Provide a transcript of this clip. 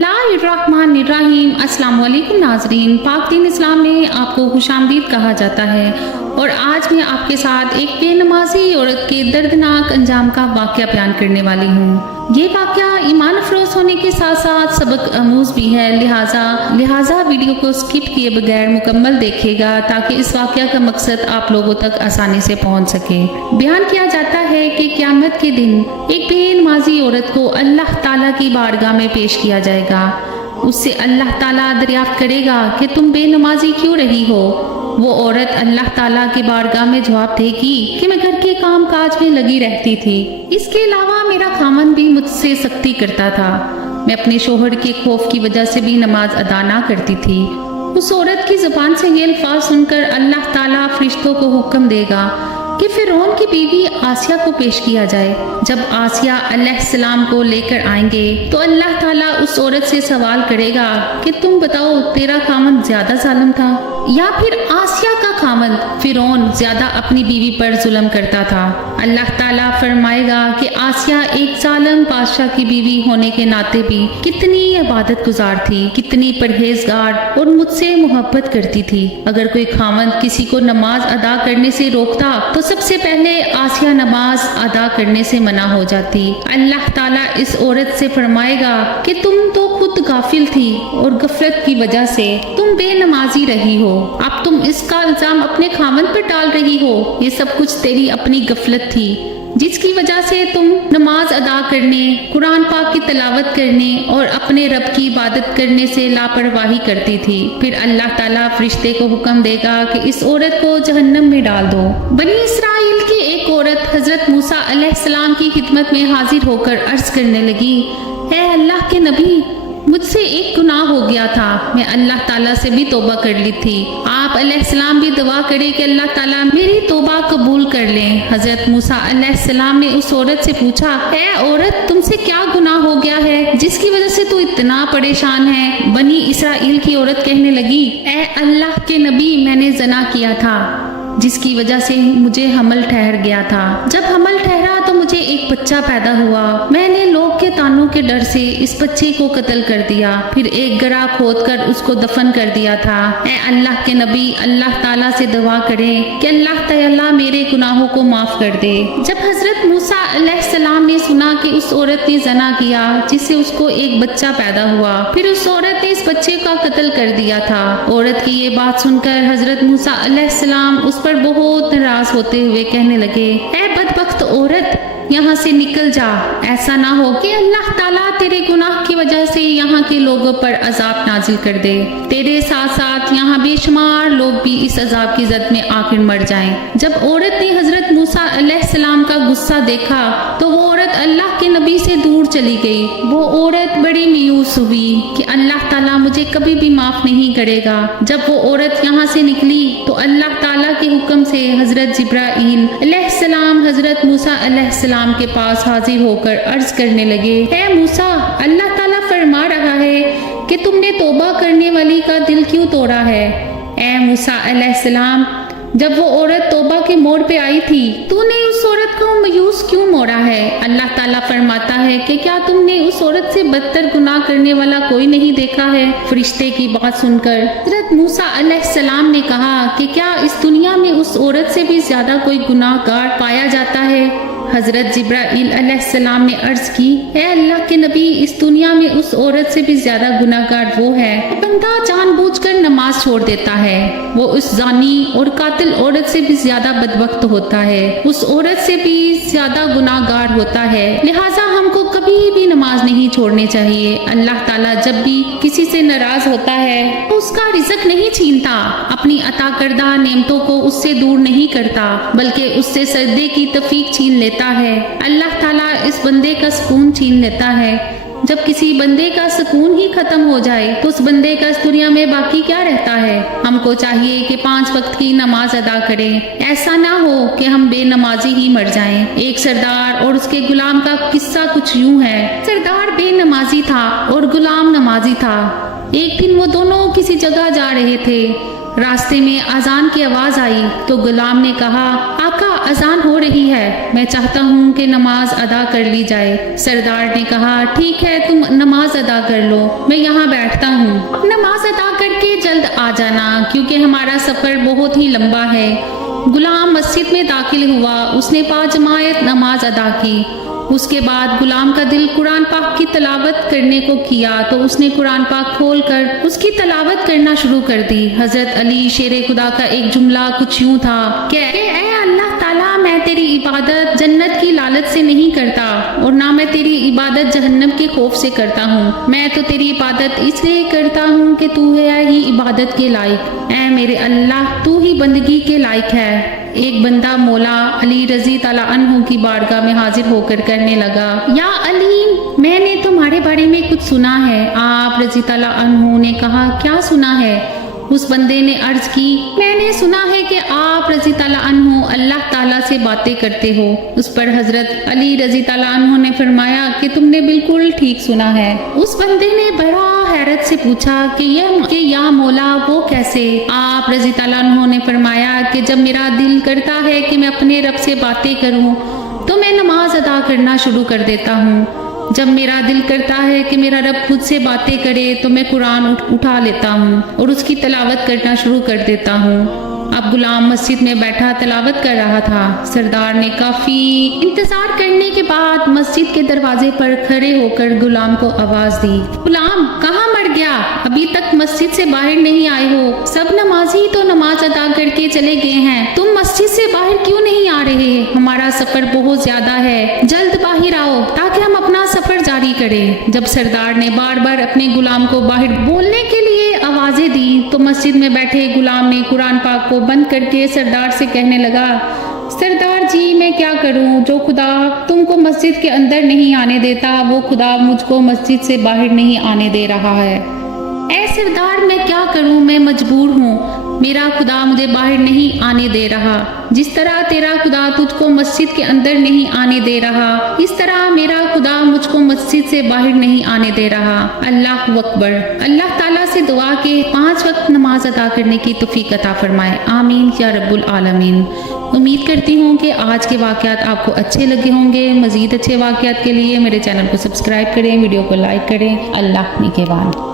बिस्मिल्लाहिर्रहमानिर्रहीम। अस्सलाम वालेकुम नाज़रीन, पाक दीन इस्लाम में आपको खुशामदीद कहा जाता है और आज मैं आपके साथ एक बेनमाजी औरत के दर्दनाक अंजाम का वाक़या बयान करने वाली हूँ। ये वाक़या ईमान अफरोज़ होने के साथ साथ सबक आमूज़ भी है, लिहाजा वीडियो को स्किप किए बगैर मुकम्मल देखिएगा ताकि इस वाक़या का मकसद आप लोगों तक आसानी से पहुँच सके। बयान किया जाता है कि क़यामत के दिन एक बेनमाजी औरत को अल्लाह ताला की बारगाह में पेश किया जाएगा। उससे अल्लाह ताला दरियाफ्त करेगा कि तुम बेनमाजी क्यों रही हो। वो औरत अल्लाह ताला की बारगाह में जवाब देगी कि मैं घर के काम काज में लगी रहती थी, इसके अलावा मेरा खामन भी मुझसे सख्ती करता था, मैं अपने शोहर के खौफ की वजह से भी नमाज अदा ना करती थी। उस औरत की जुबान से ये अल्फाज सुनकर अल्लाह ताला फरिश्तों को हुक्म देगा कि फिरौन की बीवी आसिया को पेश किया जाए। जब आसिया अलैहिस्सलाम को लेकर आएंगे तो अल्लाह ताला उस औरत से सवाल करेगा कि तुम बताओ, तेरा खामन ज्यादा जालिम था या फिर आसिया का खामन फिरौन ज्यादा अपनी बीवी पर जुल्म करता था। अल्लाह ताला फरमाएगा कि आसिया एक जालिम बादशाह की बीवी होने के नाते भी कितनी इबादत गुजार थी, कितनी परहेजगार और मुझसे मोहब्बत करती थी। अगर कोई खामन किसी को नमाज अदा करने से रोकता तो सबसे पहले आसिया नमाज अदा करने से मना हो जाती। अल्लाह ताला इस औरत से फरमाएगा कि तुम तो खुद गाफिल थी और गफलत की वजह से तुम बेनमाजी रही हो, अब तुम इसका इल्जाम अपने खामन पर डाल रही हो। ये सब कुछ तेरी अपनी गफलत थी जिसकी वजह से तुम नमाज अदा करने, कुरान पाक की तिलावत करने और अपने रब की इबादत करने से लापरवाही करती थी। फिर अल्लाह ताला फरिश्ते को हुक्म देगा कि इस औरत को जहन्नम में डाल दो। बनी इसराइल की एक औरत हजरत मूसा अलैहिस्सलाम की खिदमत में हाजिर होकर अर्ज करने लगी, ऐ अल्लाह के नबी, मुझसे एक गुनाह हो गया था, मैं अल्लाह ताला से भी तौबा कर ली थी, आप अलैहिस्सलाम भी दुआ करें कि अल्लाह ताला मेरी तौबा कबूल कर लें। हजरत मूसा अलैहिस्सलाम ने उस औरत से पूछा, ऐ औरत, तुमसे क्या गुनाह हो गया है जिसकी वजह से तू इतना परेशान है। बनी इसराइल की औरत कहने लगी, ऐ अल्लाह के नबी, मैंने ज़ना किया था जिसकी वजह से मुझे हमल ठहर गया था। जब हमल ठहरा तो मुझे एक बच्चा पैदा हुआ, मैंने लोग के तानों के डर से इस बच्चे को कत्ल कर दिया, फिर एक गड्ढा खोदकर उसको दफन कर दिया था। ऐ अल्लाह के नबी, अल्लाह ताला से दुआ करें कि अल्लाह ताला मेरे गुनाहों को माफ कर दे। जब हजरत मूसा अलैहिस्सलाम ने सुना कि उस औरत ने ज़ना किया जिससे उसको एक बच्चा पैदा हुआ, फिर उस औरत ने इस बच्चे का कत्ल कर दिया था। औरत की ये बात सुनकर हजरत मूसा अलैहिस्सलाम उस पर बहुत नाराज होते हुए कहने लगे, ऐ बदबख्त औरत, यहाँ से निकल जा, ऐसा ना हो कि अल्लाह ताला तेरे गुनाह की वजह से यहाँ के लोगों पर अजाब नाजिल कर दे, तेरे साथ साथ यहाँ बेशुमार लोग भी इस अजाब की जद में आखिर मर जाएं। जब औरत ने हजरत मूसा अलैहिस्सलाम का गुस्सा देखा तो वो औरत अल्लाह के नबी से दूर चली गई। वो औरत बड़ी मायूस हुई कि अल्लाह ताला मुझे कभी भी माफ नहीं करेगा। जब वो औरत यहाँ से निकली तो अल्लाह ताला के हुक्म से हजरत जिब्राइल अलैहिस्सलाम हजरत मूसा अलैहिस्सलाम के पास हाजिर होकर अर्ज करने लगे, ऐ मूसा, अल्लाह ताला फरमा रहा है कि तुमने तौबा करने वाली का दिल क्यों तोड़ा है। ऐ मूसा अलैहिस्सलाम, जब वो औरत तौबा के मोड़ पे आई थी, तूने उस औरत को मायूस क्यों मोड़ा है। अल्लाह ताला फरमाता है कि क्या तुमने उस औरत से बदतर गुनाह करने वाला कोई नहीं देखा है। फरिश्ते की बात सुनकर हजरत मूसा अलैहिस्सलाम ने कहा कि क्या इस दुनिया में उस औरत से भी ज्यादा कोई गुनाहगार पाया जाता है। हजरत जिब्राइल अलैहिस्सलाम ने अर्ज की, ऐ अल्लाह के नबी, इस दुनिया में उस औरत से भी ज्यादा गुनाहगार वो है बंदा जानबूझकर नमाज छोड़ देता है, वो उस जानी और कातिल औरत से भी ज्यादा बदबख्त होता है, उस औरत से भी ज्यादा गुनाहगार होता है। लिहाजा हमको कभी भी नमाज नहीं छोड़नी चाहिए। अल्लाह ताला जब भी किसी से नाराज होता है तो उसका रिज़्क नहीं छीनता, अपनी अता करदा नेमतों को उससे दूर नहीं करता, बल्कि उससे सजदे की तौफीक छीन लेता है। अल्लाह ताला इस बंदे का सुकून छीन लेता है। जब किसी बंदे का सुकून ही खत्म हो जाए तो उस बंदे का इस दुनिया में बाकी क्या रहता है। हमको चाहिए कि 5 वक्त की नमाज अदा करें, ऐसा ना हो कि हम बेनमाजी ही मर जाएं। एक सरदार और उसके गुलाम का किस्सा कुछ यूं है। सरदार बेनमाजी था और गुलाम नमाजी था। एक दिन वो दोनों किसी जगह जा रहे थे। راستے میں اذان کی آواز آئی تو غلام نے کہا آقا اذان ہو رہی ہے، میں چاہتا ہوں کہ نماز ادا کر لی جائے۔ سردار نے کہا ٹھیک ہے تم نماز ادا کر لو، میں یہاں بیٹھتا ہوں، نماز ادا کر کے جلد آ جانا کیونکہ ہمارا سفر بہت ہی لمبا ہے۔ غلام مسجد میں داخل ہوا، اس نے باجماعت نماز ادا کی۔ اس کے بعد غلام کا دل قرآن پاک کی تلاوت کرنے کو کیا تو اس نے قرآن پاک کھول کر اس کی تلاوت کرنا شروع کر دی۔ حضرت علی شیر خدا کا ایک جملہ کچھ یوں تھا کہ اے اللہ تعالیٰ، میں تیری عبادت جنت کی لالچ سے نہیں کرتا اور نہ میں تیری عبادت جہنم کے خوف سے کرتا ہوں، میں تو تیری عبادت اس لیے کرتا ہوں کہ تو ہے ہی عبادت کے لائق، اے میرے اللہ تو ہی بندگی کے لائق ہے۔ ایک بندہ مولا علی رضی تعالیٰ عنہ کی بارگاہ میں حاضر ہو کر کہنے لگا یا علی، میں نے تمہارے بارے میں کچھ سنا ہے۔ آپ رضی تعالیٰ عنہ نے کہا کیا سنا ہے؟ اس بندے نے عرض کی میں نے سنا ہے کہ آپ رضی تعالیٰ عنہ اللہ تعالیٰ سے باتیں کرتے ہو۔ اس پر حضرت علی رضی تعالیٰ عنہ نے فرمایا کہ تم نے بالکل ٹھیک سنا ہے۔ اس بندے نے بڑا حیرت سے پوچھا کہ یا مولا وہ کیسے؟ آپ رضی تعالیٰ عنہ نے فرمایا کہ جب میرا دل کرتا ہے کہ میں اپنے رب سے باتیں کروں تو میں نماز ادا کرنا شروع کر دیتا ہوں، جب میرا دل کرتا ہے کہ میرا رب خود سے باتیں کرے تو میں قرآن اٹھا لیتا ہوں اور اس کی تلاوت کرنا شروع کر دیتا ہوں۔ اب غلام مسجد میں بیٹھا تلاوت کر رہا تھا۔ سردار نے کافی انتظار کرنے کے بعد مسجد کے دروازے پر کھڑے ہو کر غلام کو آواز دی، غلام کہاں مر گیا؟ ابھی تک مسجد سے باہر نہیں آئے ہو؟ سب نمازی تو نماز ادا کر کے چلے گئے ہیں، تم مسجد سے باہر کیوں نہیں آ رہے؟ ہمارا سفر بہت زیادہ ہے، جلد باہر آؤ تاکہ ہم اپنا سفر جاری کریں۔ جب سردار نے بار بار اپنے غلام کو باہر بولنے کے لیے آوازیں دی تو مسجد میں بیٹھے غلام نے قرآن پاک کو بند کر کے سردار سے کہنے لگا سردار جی میں کیا کروں، جو خدا تم کو مسجد کے اندر نہیں آنے دیتا وہ خدا مجھ کو مسجد سے باہر نہیں آنے دے رہا ہے۔ اے سردار میں کیا کروں، میں مجبور ہوں، میرا خدا مجھے باہر نہیں آنے دے رہا، جس طرح تیرا خدا تجھ کو مسجد کے اندر نہیں آنے دے رہا اس طرح میرا خدا مجھ کو مسجد سے باہر نہیں آنے دے رہا۔ اللہ اکبر۔ اللہ تعالیٰ سے دعا کہ 5 وقت نماز ادا کرنے کی توفیق عطا فرمائے، آمین یا رب العالمین۔ امید کرتی ہوں کہ آج کے واقعات آپ کو اچھے لگے ہوں گے۔ مزید اچھے واقعات کے لیے میرے چینل کو سبسکرائب کریں، ویڈیو کو لائک کریں۔ اللہ نگہبان۔